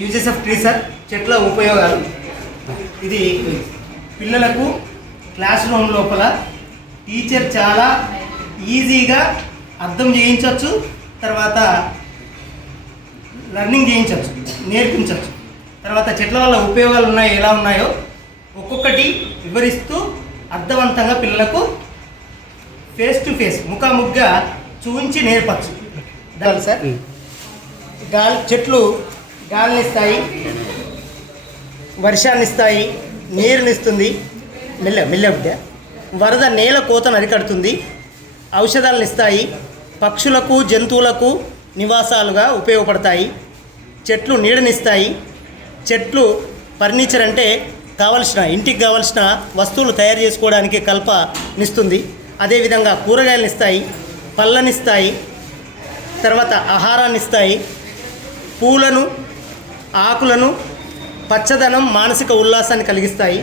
Uses of tree sir, చెట్ల ఉపయోగాలు. ఇది పిల్లలకు క్లాస్ రూమ్ లోపల టీచర్ చాలా ఈజీగా అర్థం చేయించవచ్చు, తర్వాత లర్నింగ్ చేయించవచ్చు, నేర్పించవచ్చు. తర్వాత చెట్ల వల్ల ఉపయోగాలు ఉన్నాయి, ఎలా ఉన్నాయో ఒక్కొక్కటి వివరిస్తూ అర్థవంతంగా పిల్లలకు ఫేస్ టు ఫేస్ ముఖాముఖిగా చూపించి నేర్పచ్చు. దాని సార్ చెట్లు గాలినిస్తాయి, వర్షాన్నిస్తాయి, నీరునిస్తుంది, మెల్లగా వరద నేల కోతను అరికడుతుంది, ఔషధాలను ఇస్తాయి, పక్షులకు జంతువులకు నివాసాలుగా ఉపయోగపడతాయి, చెట్లు నీడనిస్తాయి, చెట్లు ఫర్నిచర్ అంటే ఇంటికి కావలసిన వస్తువులు తయారు చేసుకోవడానికి కల్పనిస్తుంది. అదేవిధంగా కూరగాయలను ఇస్తాయి, పళ్ళనిస్తాయి, తర్వాత ఆహారాన్ని ఇస్తాయి, పూలను, ఆకులను, పచ్చదనం, మానసిక ఉల్లాసాన్ని కలిగిస్తాయి.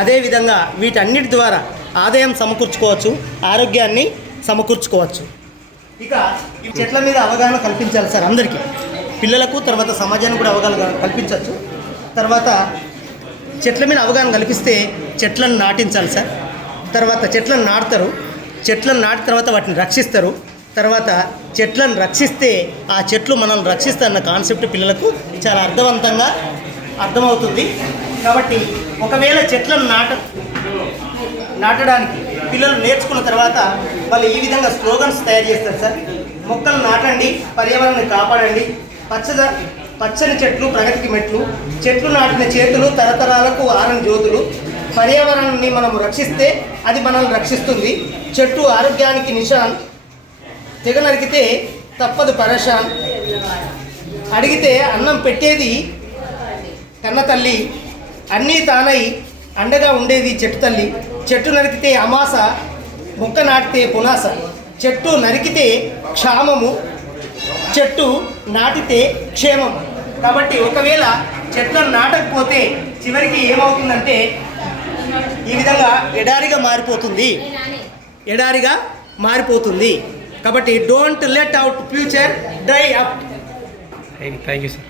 అదేవిధంగా వీటన్నిటి ద్వారా ఆదాయం సమకూర్చుకోవచ్చు, ఆరోగ్యాన్ని సమకూర్చుకోవచ్చు. ఇక ఈ చెట్ల మీద అవగాహన కల్పించాలి సార్ అందరికీ, పిల్లలకు, తర్వాత సమాజానికి కూడా అవగాహన కల్పించవచ్చు. తర్వాత చెట్ల మీద అవగాహన కల్పిస్తే చెట్లను నాటించాలి సార్. తర్వాత చెట్లను నాటుతారు, చెట్లను నాటిన తర్వాత వాటిని రక్షిస్తారు. తర్వాత చెట్లను రక్షిస్తే ఆ చెట్లు మనల్ని రక్షిస్తాయన్న కాన్సెప్ట్ పిల్లలకు చాలా అర్థవంతంగా అర్థమవుతుంది. కాబట్టి ఒకవేళ చెట్లను నాటడానికి పిల్లలు నేర్చుకున్న తర్వాత వాళ్ళు ఈ విధంగా స్లోగన్స్ తయారు చేస్తారు సార్. మొక్కలు నాటండి, పర్యావరణాన్ని కాపాడండి, పచ్చని చెట్లు ప్రగతికి మెట్లు, చెట్లు నాటిన చేతులు తరతరాలకు ఆరని జ్యోతులు, పర్యావరణాన్ని మనం రక్షిస్తే అది మనల్ని రక్షిస్తుంది, చెట్టు ఆరోగ్యానికి నిశాన్, తెగ నరికితే తప్పదు పరేషాన్, అడిగితే అన్నం పెట్టేది కన్న తల్లి, అన్నీ తానై అండగా ఉండేది చెట్టు తల్లి, చెట్టు నరికితే అమాస, మొక్క నాటితే పునాస, చెట్టు నరికితే క్షామము, చెట్టు నాటితే క్షేమము. కాబట్టి ఒకవేళ చెట్లను నాటకపోతే చివరికి ఏమవుతుందంటే ఈ విధంగా ఎడారిగా మారిపోతుంది. కాబట్టి don't let out future dry up. Thank you sir.